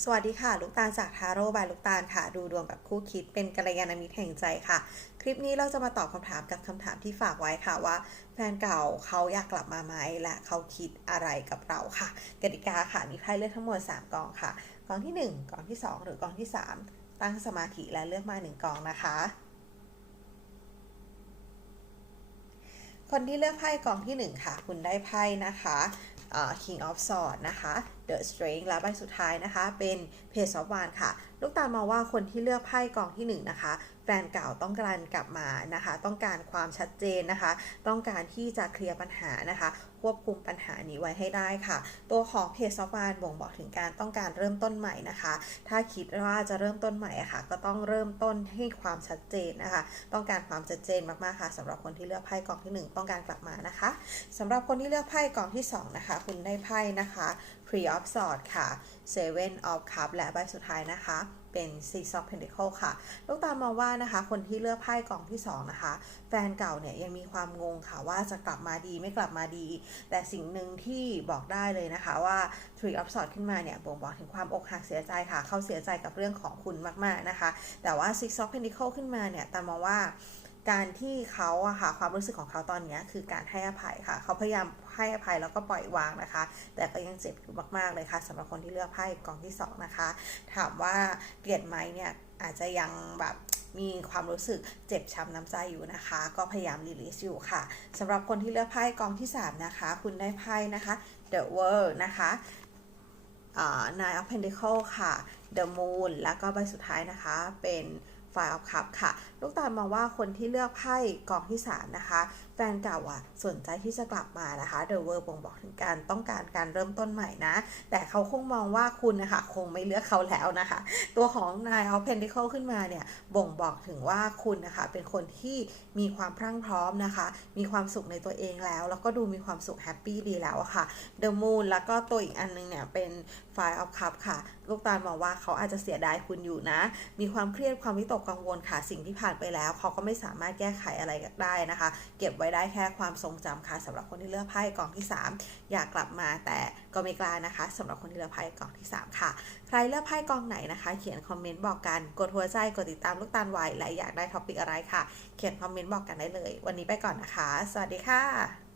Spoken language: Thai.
สวัสดีค่ะ ลูกตาลจากทาโร่บายลูกตาลค่ะ ดูดวงแบบคู่คิดเป็นกัลยาณมิตรแห่งใจค่ะ คลิปนี้เราจะมาตอบคำถามกับคำถามที่ฝากไว้ค่ะว่า แฟนเก่าเขาอยากกลับมาไหมและเขาคิดอะไรกับเราค่ะ กติกาค่ะมีไพ่เลือกทั้งหมด 3 กองค่ะ กองที่ 1 กองที่ 2 หรือกองที่ 3 ตั้งสมาธิและเลือกมา 1 กองนะคะ คนที่เลือกไพ่กองที่ 1 ค่ะ คุณได้ไพ่นะคะเอ่อ King of Swords นะคะ The Strength และใบสุดท้ายนะคะ เป็น Page of Wands ค่ะ ลูกตาลมองว่าคนที่เลือกไพ่กองที่1นะคะแฟนเก่าต้องการกลับมานะคะ ต้องการความชัดเจนนะคะ ต้องการที่จะเคลียร์ปัญหานะคะ ควบคุมปัญหานี้ไว้ให้ได้ค่ะ ตัวของเพจซอฟต์แวานบ่งบอกถึงการต้องการเริ่มต้นใหม่นะคะ ถ้าคิดว่าจะเริ่มต้นใหม่ะค่ะ ก็ต้องเริ่มต้นให้ความชัดเจนนะคะ ต้องการความชัดเจนมากๆค่ะสำหรับคนที่เลือกไพ่กองที่ 1 ต้องการกลับมานะคะสำหรับคนที่เลือกไพ่กองที่2นะคะ คุณได้ไพ่นะคะ Three of Swords ค่ะ Seven of Cups และใบสุดท้ายนะคะ เป็น Six of Pentacles ค่ะ ลูกตาลมองว่านะคะ คนที่เลือกไพ่กองที่ 2 นะคะ แฟนเก่าเนี่ยยังมีความงงค่ะว่าจะกลับมาดีไม่กลับมาดี แต่สิ่งหนึ่งที่บอกได้เลยนะคะว่า Three of Swords ขึ้นมาเนี่ยบ่งบอกถึงความอกหักเสียใจค่ะ เขาเสียใจกับเรื่องของคุณมากๆนะคะ แต่ว่า Six of Pentacles ขึ้นมาเนี่ยตามองว่าการที่เขาอะค่ะความรู้สึกของเขาตอนนี้คือการให้อภัยค่ะ เขาพยายาม ให้อภัยแล้วก็ปล่อยวางนะคะ แต่ก็ยังเจ็บอยู่มากๆเลยค่ะสำหรับคนที่เลือกไพ่กองที่สองนะคะ ถามว่าเกลียดไหมเนี่ยอาจจะยังแบบมีความรู้สึกเจ็บช้ำน้ำใจอยู่นะคะ ก็พยายามรีลีสอยู่ค่ะสำหรับคนที่เลือกไพ่กองที่ 3 นะคะ คุณได้ไพ่นะคะ The World นะคะ Nine of Pentacles ค่ะ The Moon แล้วก็ใบสุดท้ายนะคะเป็น Five of Cups ค่ะ ลูกตาลมองว่าคนที่เลือกไพ่กองที่ 3 นะคะ แฟนเก่าอะสนใจที่จะกลับมานะคะ The World บ่งบอกถึงการต้องการการเริ่มต้นใหม่นะ แต่เขาคงมองว่าคุณนะคะคงไม่เลือกเขาแล้วนะคะ ตัวของ Nine of Pentacles ขึ้นมาเนี่ยบ่งบอกถึงว่าคุณนะคะเป็นคนที่มีความพรั่งพร้อมนะคะ มีความสุขในตัวเองแล้ว แล้วก็ดูมีความสุขแฮปปี้ดีแล้วะค่ะ The Moon แล้วก็ตัวอีกอันนึงเนี่ยเป็น Five of Cups ค่ะ ลูกตาลมองว่าเขาอาจจะเสียดายคุณอยู่นะ มีความเครียดความวิตกกังวลค่ะสิ่งที่ผ่านไปแล้วเขาก็ไม่สามารถแก้ไขอะไรได้นะคะ เก็บไว้ได้แค่ความทรงจำค่ะสำหรับคนที่เลือกไพ่กองที่ 3 อยากกลับมาแต่ก็ไม่กล้านะคะสำหรับคนที่เลือกไพ่กองที่ 3 ค่ะ ใครเลือกไพ่กองไหนนะคะ เขียนคอมเมนต์บอกกันกดหัวใจกดติดตามลูกตาลไว้และอยากได้ท็อปิกอะไรค่ะ เขียนคอมเมนต์บอกกันได้เลย วันนี้ไปก่อนนะคะ สวัสดีค่ะ